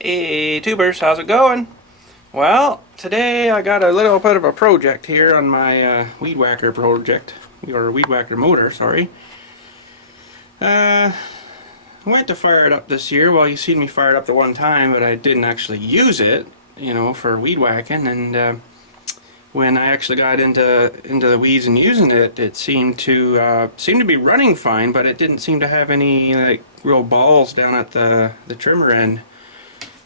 Hey tubers, how's it going? Well, today I got a little bit of a project here on my weed whacker project, or weed whacker motor, sorry. I went to fire it up this year. Well, you seen me fire it up the one time, but I didn't actually use it, you know, for weed whacking. And when I actually got into the weeds and using it, it seemed to be running fine, but it didn't seem to have any like real balls down at the trimmer end.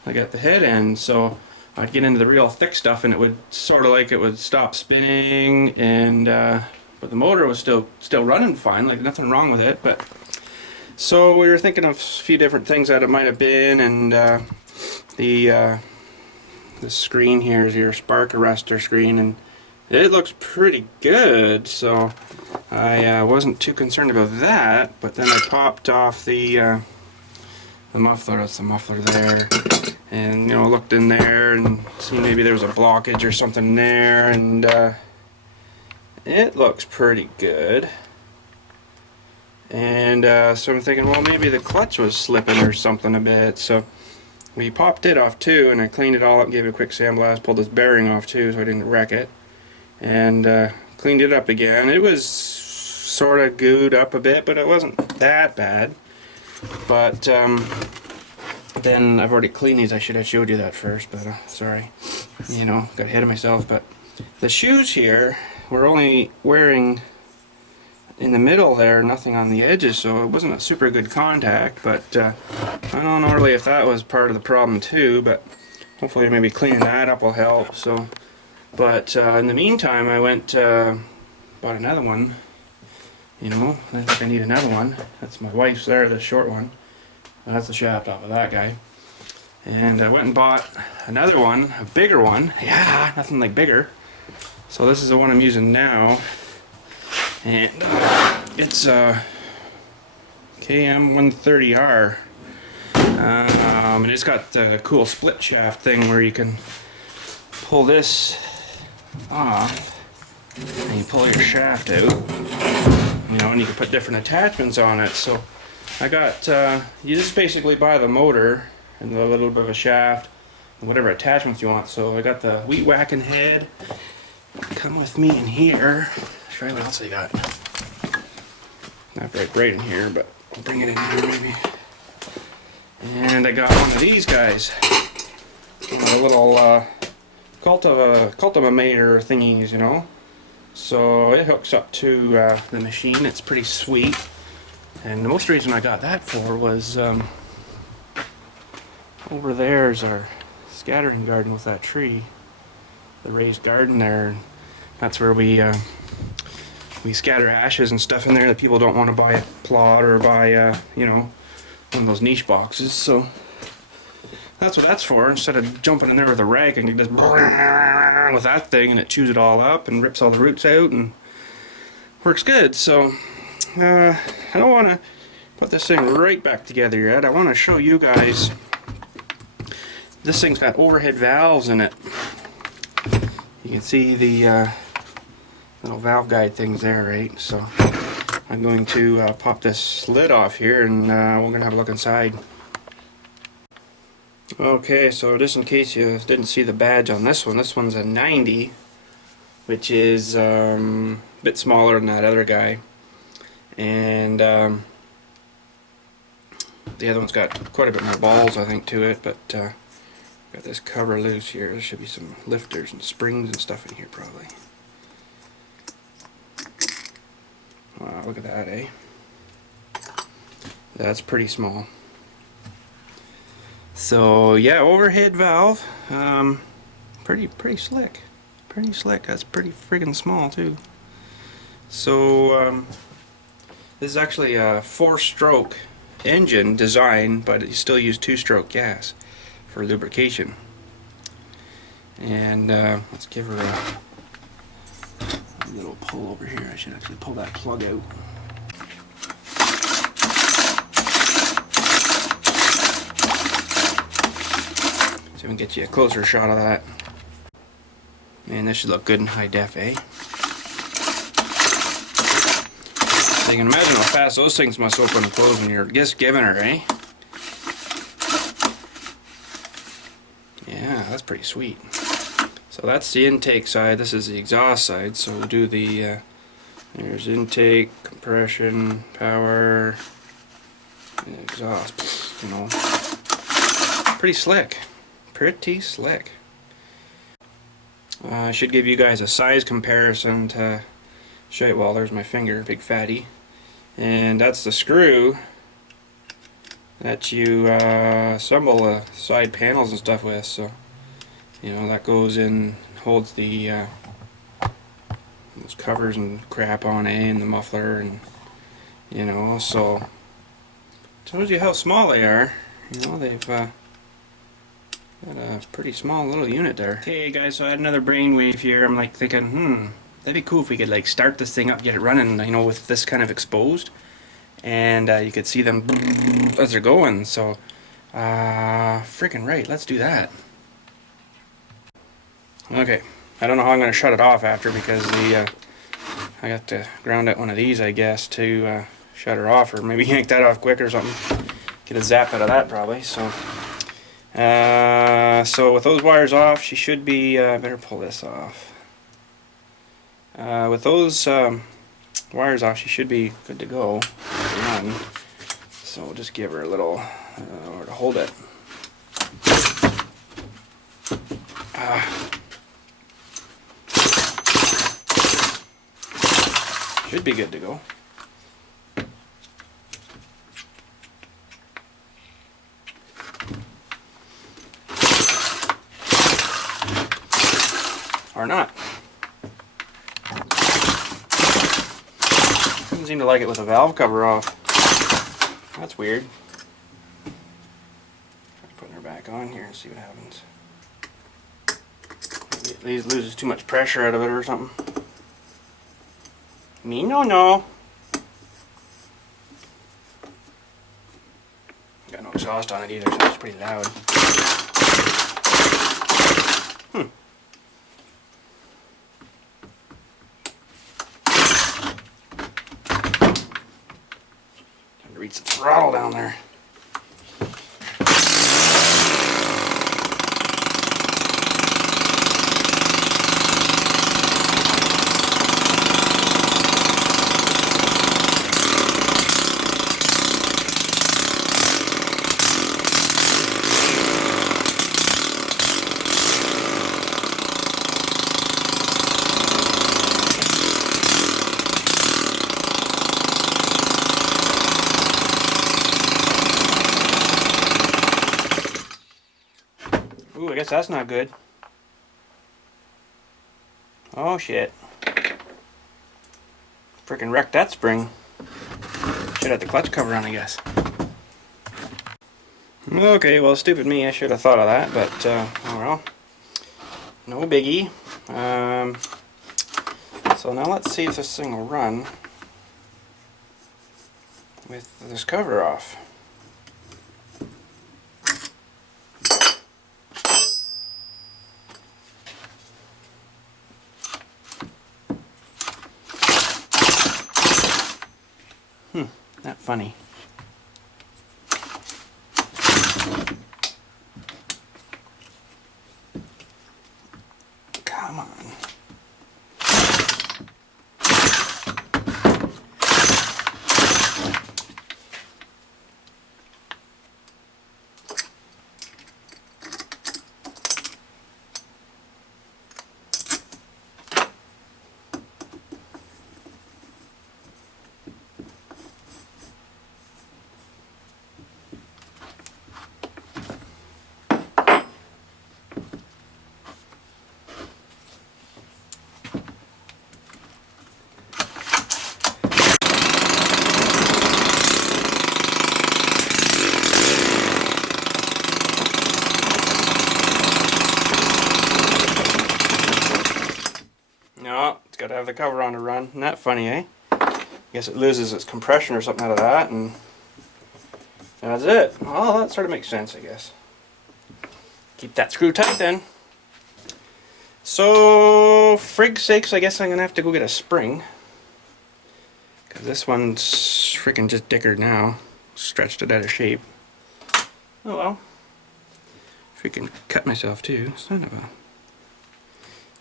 Like at the head end, so I'd get into the real thick stuff and it would sort of like it would stop spinning, and but the motor was still running fine, like nothing wrong with it. But so we were thinking of a few different things that it might have been, and the screen here is your spark arrestor screen, and it looks pretty good, so I wasn't too concerned about that. But then I popped off the muffler. That's the muffler there, and you know, looked in there and see maybe there was a blockage or something there, and it looks pretty good. And so I'm thinking, well, maybe the clutch was slipping or something a bit. So we popped it off too, and I cleaned it all up, gave it a quick sandblast, pulled this bearing off too so I didn't wreck it, and cleaned it up again. It was sort of gooed up a bit, but it wasn't that bad. But then I've already cleaned these. I should have showed you that first, but sorry, you know, got ahead of myself. But the shoes here were only wearing in the middle there, nothing on the edges, so it wasn't a super good contact. But I don't know really if that was part of the problem too, but hopefully maybe cleaning that up will help. So, but in the meantime, I went bought another one. You know, I think I need another one. That's my wife's there, the short one. That's the shaft off of that guy. And I went and bought another one, a bigger one. Yeah, nothing like bigger. So this is the one I'm using now. And it's a KM130R. And it's got the cool split shaft thing where you can pull this off and you pull your shaft out. You know, and you can put different attachments on it. So I got, you just basically buy the motor and a little bit of a shaft and whatever attachments you want. So I got the weed whacking head. Come with me in here. Show you what else I got. Not right in here, but I'll bring it in here maybe. And I got one of these guys. A little cultivator thingies, you know. So it hooks up to the machine. It's pretty sweet. And the most reason I got that for was over there's our scattering garden with that tree, the raised garden there. That's where we scatter ashes and stuff in there that people don't want to buy a plot or buy you know, one of those niche boxes. So that's what that's for. Instead of jumping in there with a rag and just with that thing, and it chews it all up and rips all the roots out and works good. So I don't want to put this thing right back together yet. I want to show you guys. This thing's got overhead valves in it. You can see the little valve guide things there, right? So I'm going to pop this lid off here, and we're going to have a look inside. Okay, so just in case you didn't see the badge on this one's a 90, which is a bit smaller than that other guy. And the other one's got quite a bit more balls, I think, to it, but got this cover loose here. There should be some lifters and springs and stuff in here probably. Wow, look at that, eh? That's pretty small. So yeah, overhead valve, pretty slick, That's pretty friggin' small too. So this is actually a 4-stroke engine design, but you still use 2-stroke gas for lubrication. And let's give her a little pull over here. I should actually pull that plug out. So we can get you a closer shot of that. Man, this should look good in high def, eh? You can imagine how fast those things must open and close when you're just giving her, eh? that's pretty sweet. So that's the intake side. This is the exhaust side. So we'll do the there's intake, compression, power, and exhaust. You know, pretty slick. Pretty slick. I should give you guys a size comparison to show you. Well, there's my finger, big fatty, and that's the screw that you assemble the side panels and stuff with. So, you know, that goes in, holds the those covers and crap on and the muffler, and you know, so tells you how small they are. You know, they've got a pretty small little unit there. Okay guys, so I had another brainwave here. I'm like thinking, that'd be cool if we could like start this thing up, get it running, you know, with this kind of exposed, and you could see them as they're going. So freaking right, let's do that. Okay, I don't know how I'm going to shut it off after, because the I got to ground out one of these, I guess, to shut her off, or maybe yank that off quick or something. Get a zap out of that probably. So with those wires off, she should be, better pull this off. With those wires off, she should be good to go. Run. So we'll just give her a little, or to hold it. Should be good to go. Or not. Doesn't seem to like it with a valve cover off. That's weird. Try putting her back on here and see what happens. Maybe it loses too much pressure out of it or something. Me no. Got no exhaust on it either, so it's pretty loud. Reach the throttle down there. Ooh, I guess that's not good. Oh shit. Frickin' wrecked that spring. Should have the clutch cover on, I guess. Okay, well, stupid me, I should have thought of that, but oh well. No biggie. So now let's see if this thing will run with this cover off. Not funny. Come on. No, it's got to have the cover on to run. Isn't that funny, eh? I guess it loses its compression or something out of that, and that's it. Well, that sort of makes sense, I guess. Keep that screw tight then. So, frig's sakes, I guess I'm going to have to go get a spring. Because this one's freaking just dickered now. Stretched it out of shape. Oh well. Freaking cut myself too. Son of a.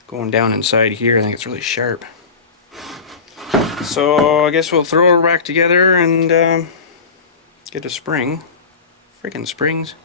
Going down inside here, I think it's really sharp. So I guess we'll throw it back together and get a spring. Freaking springs.